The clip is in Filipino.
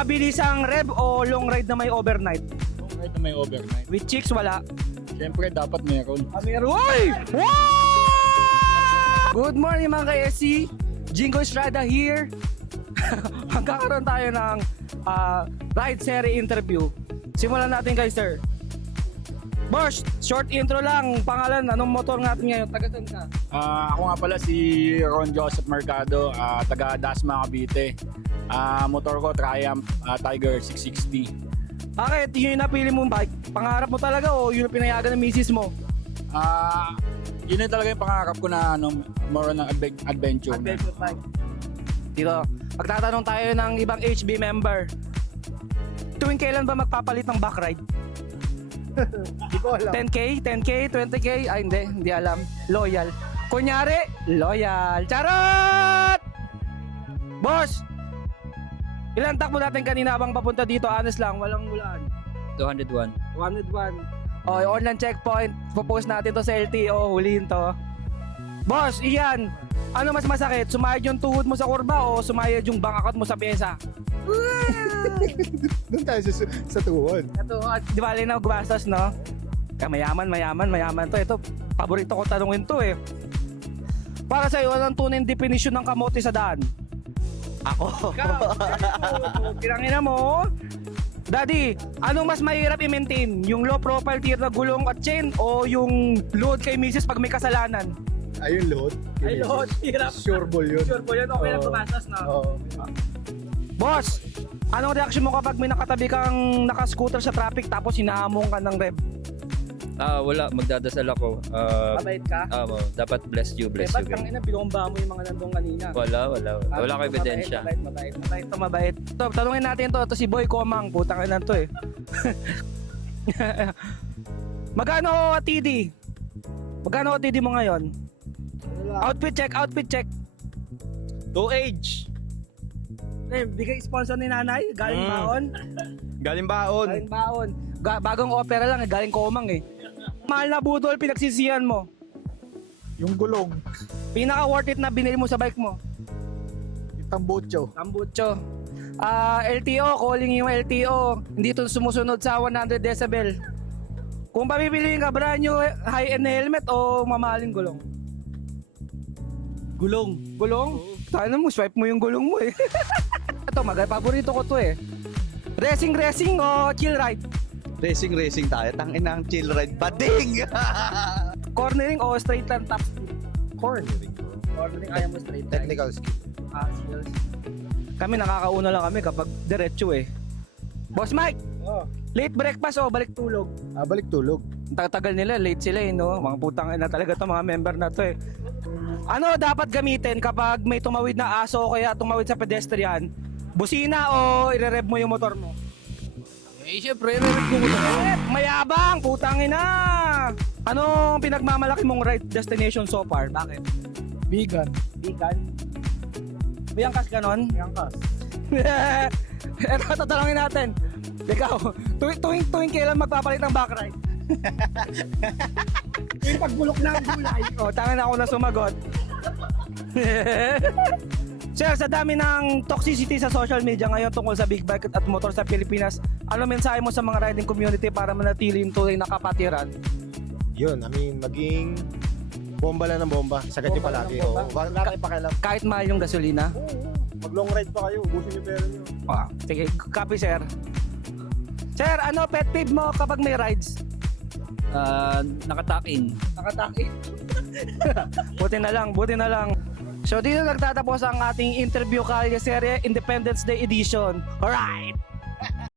Mabilisang rev o long ride na may overnight? Long ride na may overnight. With chicks, wala. Siyempre, dapat meron. Meron. Uy! Wow! Good morning mga ka-SC. Jingo Estrada here. Magkakaroon tayo ng ride series interview. Simulan natin kay sir. Boss, short intro lang. Pangalan, anong motor natin ngayon? Taga-saan ka? Ako nga pala si Ron Joseph Mercado, taga Dasma, Cavite. Motor ko Triumph Tiger 660. Bakit? Yun yung napili mong bike? Pangarap mo talaga o yun yung pinayagan ng misis mo? Yun yung talaga yung pangarap ko na more on adventure. Adventure bike. Dito, magtatanong tayo ng ibang HB member. Tuwing kailan ba magpapalit ng back ride? Hindi ko alam. 10K? 10K? 20K? Ay hindi alam. Loyal. Kunyari, loyal. Charot! Boss! Ilan takbo natin kanina habang papunta dito? Honest lang, walang mulaan. 201. 101. O, online checkpoint. Popost natin to sa LTO. Huliin to. Boss, iyan. Ano mas masakit? Sumayad yung tuhod mo sa kurba o sumayad yung bank account mo sa pyesa? Doon tayo sa tuhod. Ito, di ba na gumastos, no? Kaya mayaman to. Ito, paborito ko tanungin to eh. Para sa'yo, anong tunay definition ng kamote sa daan? Ako. Pirangina mo. Daddy, anong mas mahirap i-maintain? Yung low profile tier na gulong at chain o yung load kay misis pag may kasalanan? Ayun, load. Ay, load. Hirap. Sure ball yun. Sure po yun. Okay lang Oo. gumastos, no? Oo. Boss, anong reaction mo kapag may nakatabi kang nakascooter sa traffic tapos hinahamon ka ng rev? Wala, magdadasal ako. Mabait ka? Dapat bless you, bless Ba't you. kang ina, binomba mo yung mga nandun kanina? Wala ko ebidensya. Mabait. Ito, tanungin natin to. Ito si Boy Komang. Putang ina to eh. Magkano TD? Magkano TD mo ngayon? Outfit check. 2H. Eh, bigay sponsor ni nanay. Galing baon. Galing baon. Galing baon. Bagong opera lang. Galing Komang eh. Mahal na budol, pinagsisihan mo. Yung gulong. Pinaka worth it na binili mo sa bike mo. Yung tambucho. Tambucho. LTO, calling yung LTO. Hindi to sumusunod sa 100 decibel. Kung papipiliin ka, brand new high-end na helmet o mamahaling gulong? Gulong. Gulong? Sana mo, swipe mo yung gulong mo eh. Ito, paborito ko to eh. Racing o chill ride? Racing tayo. Tangin ang chill ride. Bading! Cornering o straight line top speed? Cornering, bro. Cornering, ayaw mo straight line. Technical skill. Skills. Kami nakakauna lang kami kapag diretso eh. Boss Mike, Oh. late breakfast o balik tulog? Balik tulog. Tagal nila, late sila eh, no? Mga putang ina talaga to mga member na to eh. Ano dapat gamitin kapag may tumawid na aso o kaya tumawid sa pedestrian? Busina o ire-rev mo yung motor mo? Eh, syempre, meron ko Mayabang, putang ina! Anong pinagmamalaki mong ride destination so far? Bakit? Vegan. Bigan? May angkas ganon? Yangkas. Eto, tatanungin natin. Ikaw, tuwing kailan magpapalit ng back ride? Yung pagbulok ng gulay. O, tanga na ako na sumagot. Sir, sa dami ng toxicity sa social media ngayon tungkol sa big bike at motor sa Pilipinas, ano mensahe mo sa mga riding community para manatili yung tunay na kapatiran? Yun, maging bomba lang ng bomba. Sagad yung Bomba lang palagi. ng bomba. Wala kayo pakialam. Kahit mahal yung gasolina? Mag long ride pa kayo. Ubusin yung pera nyo. Sige, copy sir. Sir, ano pet peeve mo kapag may rides? Nakatakin. Nakataki. buti na lang. So dito nagtatapos ang ating interview kalye serye Independence Day edition. Alright!